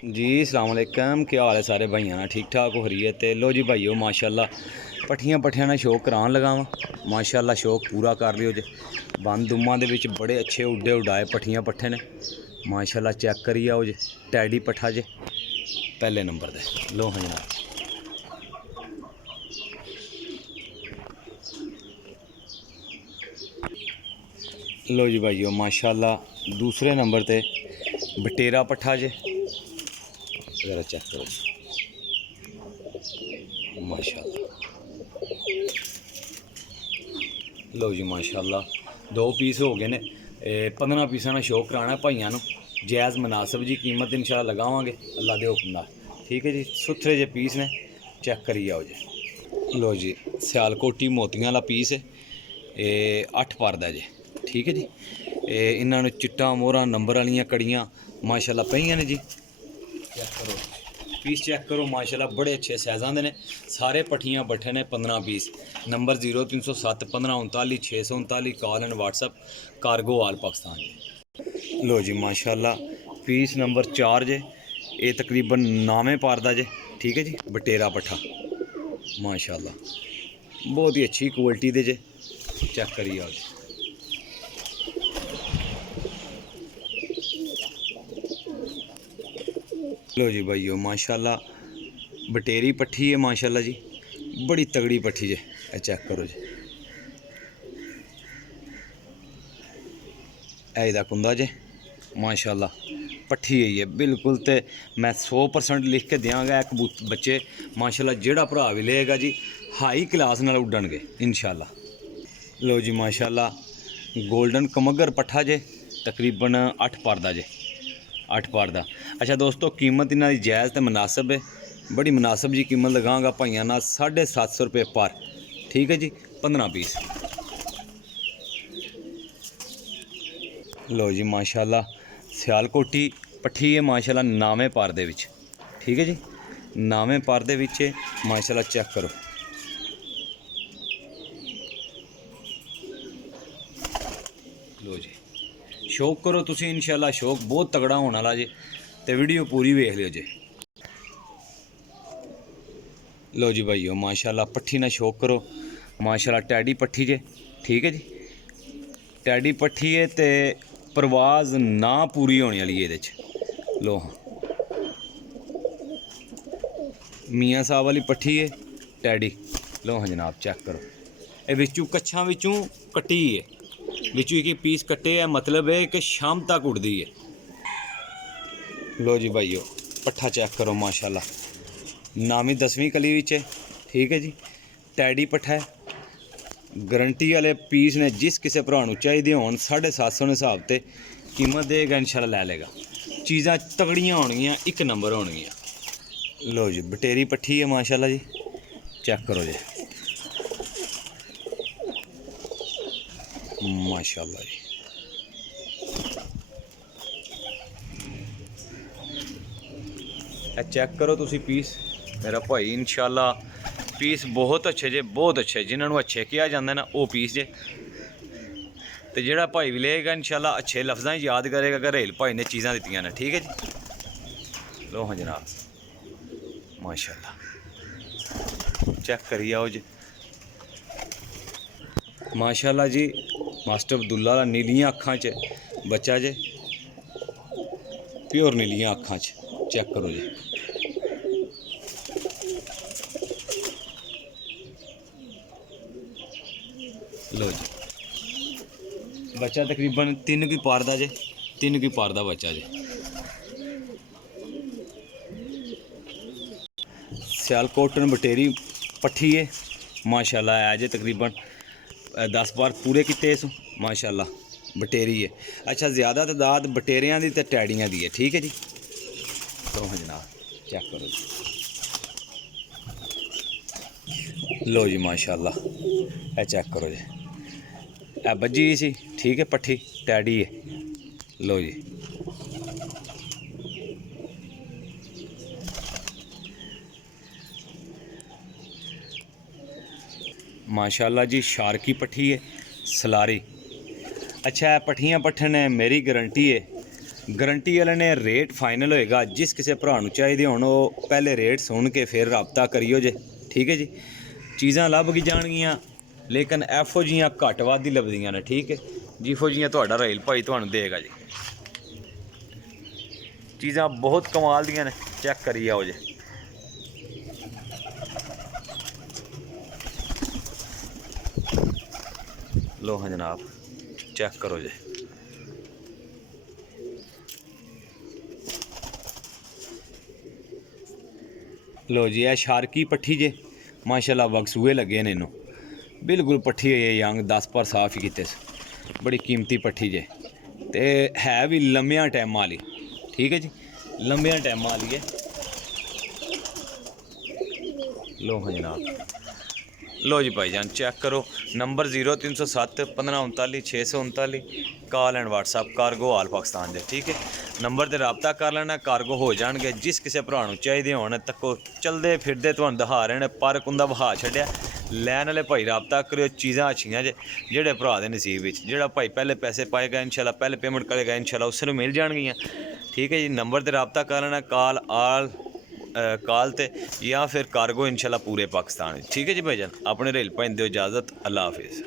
जी अस्सलाम वालेकुम, क्या हाल है सारे भाइयों? ठीक ठाक हो रही है। तो लो जी भाइयों, माशाल्लाह पट्ठियां ने शौक करान लगा वा। माशाल्लाह शौक पूरा कर लियो जे। बंद दुम्मा दे विच बड़े अच्छे उड्डे उडाए पट्ठे ने। माशाल्लाह चेक करिए आओ जे। टैडी पट्ठा जे पहले नंबर दे। लो हाँ जनाब, लो जी भाइयों माशाल्लाह दूसरे नंबर ते बटेरा पट्ठा जे। ज़रा चेक करो माशाल्लाह। लो जी माशाल्लाह 2 पीस हो गए ने। 15 पीसा ने शौक कराना भाइयों नूं। जायज़ मुनासिब जी कीमत इंशाल्लाह लगावांगे अल्लाह दे हुक्म नाल। ठीक है जी, सुथरे जे पीस ने, चेक करिए आओ जी। लो जी सियालकोटी मोतियां वाला पीस है, 8 पर दा जे। ठीक है जी, इन्हां नूं चिट्टा मोहरा नंबर वालियां कड़ियां माशाल्लाह पईयां ने जी। चेक करो पीस, चेक करो माशाल्लाह बड़े अच्छे साइज़ां दे ने। सारे पट्ठियां बट्ठे ने 15 piece. Number 0307 15 39 639, call and WhatsApp, cargo all Pakistan. लो जी माशाल्लाह पीस नंबर 4 जे। ये तकरीबन 9वें पार दा जे। ठीक है जी, बटेरा पट्ठा माशाल्लाह बहुत ही अच्छी क्वालिटी दे जे। चेक करिए आज। लो जी भाइयों माशाल्लाह बटेरी पट्ठी है माशाल्लाह जी, बड़ी तगड़ी पट्ठी जे। चेक करो जी, एदा कुंदा जे माशाल्लाह पट्ठी है बिल्कुल। तो मैं 100% लिख के देंगा एक बच्चे माशाल्लाह जेड़ा भरा भी लेगा जी हाई क्लास नाल उड्डणगे इंशाल्लाह। लो जी माशाल्लाह गोल्डन कमगर पट्ठा जे, तकरीबन 8 पर दा जे। 8 पर दा। अच्छा दोस्तों, कीमत इन्हां दी जायज़ ते मुनासिब है, बड़ी मुनासिब जी कीमत लगांगा भाइयों ना। 750 रुपये पर। ठीक है जी, 15 पीस। लो जी माशाल्लाह सियालकोटी पट्ठी है माशाल्लाह 9वें पर दे विच। ठीक है जी, 9वें पर दे विच माशाल्लाह चेक करो। लो जी शौक करो तुसी इंशाल्लाह, शौक बहुत तगड़ा होने वाला जे। तो वीडियो पूरी वेख लियो जे। लो जी भाइयों माशाल्लाह पट्ठी ना शौक करो माशाल्लाह। टैडी पट्ठी जे। ठीक है जी, टैडी पट्ठी है तो परवाज ना पूरी होने वाली है ये। लो हाँ मियाँ साहब वाली पट्ठी है टैडी। लो हाँ जनाब चेक करो, ये विचू कच्छां विचों कट्टी है, विचू एक पीस कट्टे है, मतलब है कि शाम तक उड़दी है। लो जी भाइयों पट्ठा चेक करो माशाल्लाह, 9वीं 10वीं कली विच है। ठीक है जी, टैडी पट्ठा है, गारंटी वाले पीस ने। जिस किसी भरा नूं चाहिए होण 750 के हिसाब से कीमत देगा इंशाल्लाह लै लेगा। चीज़ां तगड़ियां होणगियां, एक नंबर होणगियां। लो जी बटेरी पट्ठी है माशाल्लाह जी, चेक करो जी माशाल्लाह जी। चेक करो तुसी पीस मेरा भाई इंशाल्लाह। पीस बहुत अच्छे जे, बहुत अच्छे। जिन्होंने अच्छे कहा जाता है ना वो पीस जे। तो जोड़ा भाई भी लेगा इंशाल्लाह अच्छे लफ्ज़ां याद करेगा कि रेल भाई ने चीज़ां दित्तियां ने। ठीक है जी, लो हाँ जनाब माशाल्लाह चेक करिए आओ जी। माशाल्लाह जी मास्टर अब्दुल्ला दा नीलियां अखां च बच्चा जे, प्योर नीलियां अखां च। चेक करो जी, लो जी बच्चा तकरीबन 3 की पार दा जे। 3 की पार दा बच्चा जे। सियालकोटन बटेरी पट्ठी है माशाल्लाह, है जे तकरीबन 10 बार पूरे किते इस माशाल्लाह। बटेरी है। अच्छा ज़्यादा तादाद बटेरियां दी ते टैडियां दी है। ठीक है जी, तो हाँ जनाब चेक करो जी। लो जी माशाल्लाह ए चेक करो जी, ए बज्जी सी। ठीक है पट्ठी टैडी है। लो जी माशाल्लाह जी शार्की पट्ठी है सलारी। अच्छा पट्ठियां पट्ठन है, मेरी गारंटी है ਗਰੰਟੀ ਵਾਲੇ ਨੇ ਰੇਟ ਫਾਈਨਲ ਹੋਏਗਾ। ਜਿਸ ਕਿਸੇ ਭਰਾ ਨੂੰ ਚਾਹੀਦੇ ਹੋਣ ਉਹ ਪਹਿਲੇ ਰੇਟ ਸੁਣ ਕੇ ਫਿਰ ਰਾਬਤਾ ਕਰਿਓ ਜੇ, ਠੀਕ ਹੈ ਜੀ। ਚੀਜ਼ਾਂ ਲੱਭ ਕੇ ਜਾਣਗੀਆਂ ਲੇਕਿਨ ਐਫਓ ਜੀਆਂ ਘੱਟ ਵੱਧ ਹੀ ਲੱਭਦੀਆਂ ਨੇ, ਠੀਕ ਹੈ। ਜਿਫੋ ਜੀਆਂ ਤੁਹਾਡਾ ਰਾਹੀਲ ਭਾਈ ਤੁਹਾਨੂੰ ਦੇਗਾ ਜੀ। ਚੀਜ਼ਾਂ ਬਹੁਤ ਕਮਾਲ ਦੀਆਂ ਨੇ, ਚੈੱਕ ਕਰੀ ਆਓ ਜੇ। ਲੋ ਹਾਂ ਜਨਾਬ, ਚੈੱਕ ਕਰੋ ਜੇ। ਲੋ ਜੀ ਇਹ ਸ਼ਾਰਕੀ ਪੱਠੀ ਜੇ, ਮਾਸ਼ਾਅੱਲਾ ਵਕਸੂਏ ਲੱਗੇ ਨੇ ਇਹਨੂੰ, ਬਿਲਕੁਲ ਪੱਠੀ ਹੋਈ ਹੈ ਯੰਗ, 10 ਪਰ ਸਾਫ ਹੀ ਕੀਤੇ, ਬੜੀ ਕੀਮਤੀ ਪੱਠੀ ਜੇ ਤੇ ਹੈ ਵੀ ਲੰਮਿਆਂ ਟਾਈਮਾਂ ਵਾਲੀ, ਠੀਕ ਹੈ ਜੀ, ਲੰਬਿਆਂ ਟਾਈਮਾਂ ਵਾਲੀ ਹੈ। ਲੋ ਹਾਂ ਜਨਾਬ, ਲੋ ਜੀ ਭਾਈ ਜਾਨ ਚੈੱਕ ਕਰੋ। Number 0307 1539 639, call and WhatsApp, cargo all Pakistan ਦੇ, ਠੀਕ ਹੈ। ਨੰਬਰ 'ਤੇ ਰਾਬਤਾ ਕਰ ਲੈਣਾ, ਕਾਰਗੋ ਹੋ ਜਾਣਗੇ। ਜਿਸ ਕਿਸੇ ਭਰਾ ਨੂੰ ਚਾਹੀਦੇ ਹੋਣ ਤੱਕੋ ਚਲਦੇ ਫਿਰਦੇ ਤੁਹਾਨੂੰ ਦਿਖਾ ਰਹੇ ਨੇ, ਪਾਰਕ ਹੁੰਦਾ ਵਹਾ ਛੱਡਿਆ। ਲੈਣ ਵਾਲੇ ਭਾਈ ਰਾਬਤਾ ਕਰਿਓ, ਚੀਜ਼ਾਂ ਅੱਛੀਆਂ ਜੇ, ਜਿਹੜੇ ਭਰਾ ਦੇ ਨਸੀਬ ਵਿੱਚ। ਜਿਹੜਾ ਭਾਈ ਪਹਿਲੇ ਪੈਸੇ ਪਾਏਗਾ ਇਨਸ਼ਾਅੱਲਾ, ਪਹਿਲੇ ਪੇਮੈਂਟ ਕਰੇਗਾ ਇਨਸ਼ਾਅੱਲਾ, ਉਸ ਨੂੰ ਮਿਲ ਜਾਣਗੀਆਂ, ਠੀਕ ਹੈ ਜੀ। ਨੰਬਰ 'ਤੇ ਰਾਬਤਾ ਕਰ ਲੈਣਾ, ਕਾਲ ਤੇ ਜਾਂ ਫਿਰ ਕਾਰਗੋ ਇਨਸ਼ਾਅੱਲਾ ਪੂਰੇ ਪਾਕਿस्तान, ठीक है जी भाईजान। अपने रेल भाई दो इजाज़त, अल्लाह हाफिज़।